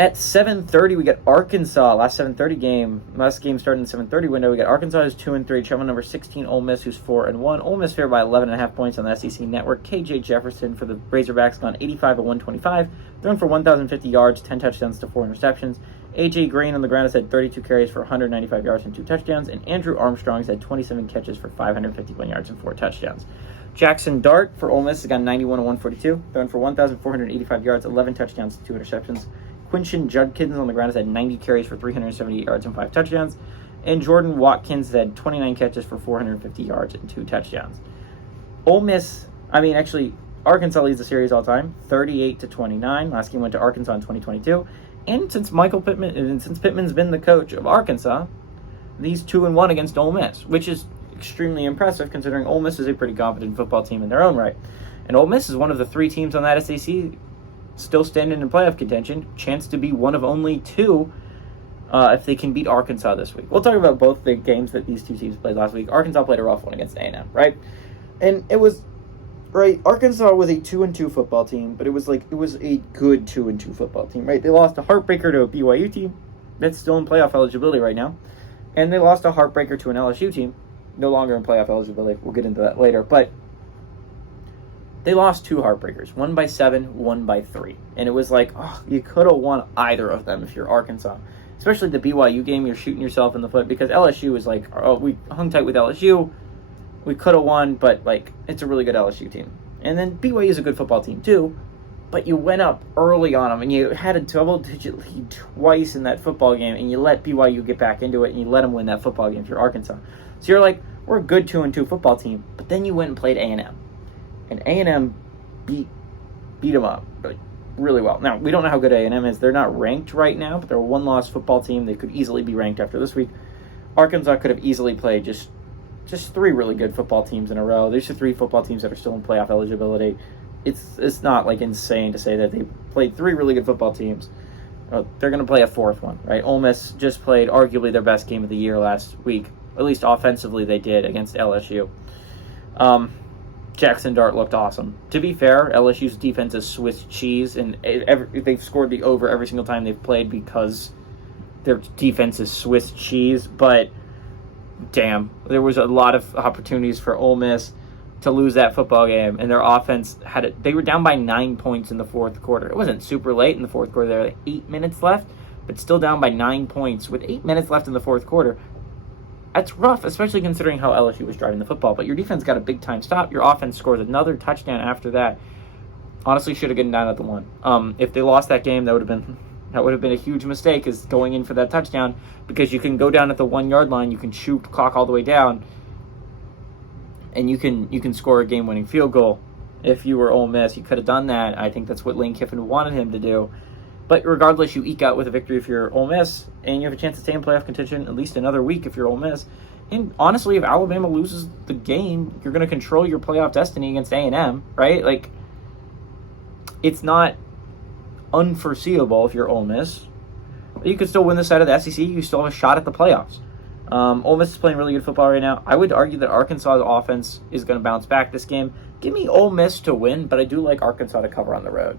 At 7:30, we get Arkansas. Last game started in the 7:30 window. We got Arkansas, who's 2-3, traveling number 16 Ole Miss, who's 4-1. Ole Miss favored by 11.5 points on the SEC Network. KJ Jefferson for the Razorbacks gone 85 of 125, thrown for 1,050 yards, 10 touchdowns to 4 interceptions. AJ Green on the ground has had 32 carries for 195 yards and 2 touchdowns, and Andrew Armstrong has had 27 catches for 551 yards and 4 touchdowns. Jackson Dart for Ole Miss has gone 91 of 142, thrown for 1,485 yards, 11 touchdowns to 2 interceptions. Quinton Judkins on the ground has had 90 carries for 378 yards and 5 touchdowns. And Jordan Watkins has had 29 catches for 450 yards and 2 touchdowns. Arkansas leads the series all time, 38-29. Last game went to Arkansas in 2022. And since Pittman's been the coach of Arkansas, he's 2-1 against Ole Miss, which is extremely impressive considering Ole Miss is a pretty competent football team in their own right. And Ole Miss is one of the 3 teams on that SEC still standing in playoff contention, chance to be one of only 2 if they can beat Arkansas this week. We'll talk about both the games that these 2 teams played last week. Arkansas played a rough one against A&M, right? And it was, right, Arkansas was a 2-2 football team, but it was a good 2-2 football team, right? They lost a heartbreaker to a BYU team that's still in playoff eligibility right now, and they lost a heartbreaker to an LSU team, no longer in playoff eligibility. We'll get into that later, but they lost 2 heartbreakers, one by 7, one by 3. And it was you could have won either of them if you're Arkansas. Especially the BYU game, you're shooting yourself in the foot because LSU was we hung tight with LSU. We could have won, but it's a really good LSU team. And then BYU is a good football team too, but you went up early on them and you had a double-digit lead twice in that football game and you let BYU get back into it and you let them win that football game if you're Arkansas. So you're we're a good 2-2 football team, but then you went and played A&M. And A&M beat them up really well. Now, we don't know how good A&M is. They're not ranked right now, but they're a 1-loss football team. They could easily be ranked after this week. Arkansas could have easily played just 3 really good football teams in a row. There's 3 football teams that are still in playoff eligibility. It's not insane to say that they played 3 really good football teams. They're going to play a 4th one, right? Ole Miss just played arguably their best game of the year last week. At least offensively they did against LSU. Jackson Dart looked awesome. To be fair, LSU's defense is Swiss cheese, and they've scored the over every single time they've played because their defense is Swiss cheese. But, damn, there was a lot of opportunities for Ole Miss to lose that football game, and their offense they were down by 9 points in the 4th quarter. It wasn't super late in the 4th quarter. There were 8 minutes left, but still down by 9 points with 8 minutes left in the 4th quarter. That's rough, especially considering how LSU was driving the football. But your defense got a big-time stop. Your offense scores another touchdown after that. Honestly, should have gotten down at the 1. If they lost that game, that would have been a huge mistake, is going in for that touchdown, because you can go down at the 1-yard line, you can shoot the clock all the way down, and you can score a game-winning field goal. If you were Ole Miss, you could have done that. I think that's what Lane Kiffin wanted him to do. But regardless, you eke out with a victory if you're Ole Miss, and you have a chance to stay in playoff contention at least another week if you're Ole Miss. And honestly, if Alabama loses the game, you're going to control your playoff destiny against A&M, right? It's not unforeseeable if you're Ole Miss. But you could still win this side of the SEC. You still have a shot at the playoffs. Ole Miss is playing really good football right now. I would argue that Arkansas's offense is going to bounce back this game. Give me Ole Miss to win, but I do like Arkansas to cover on the road.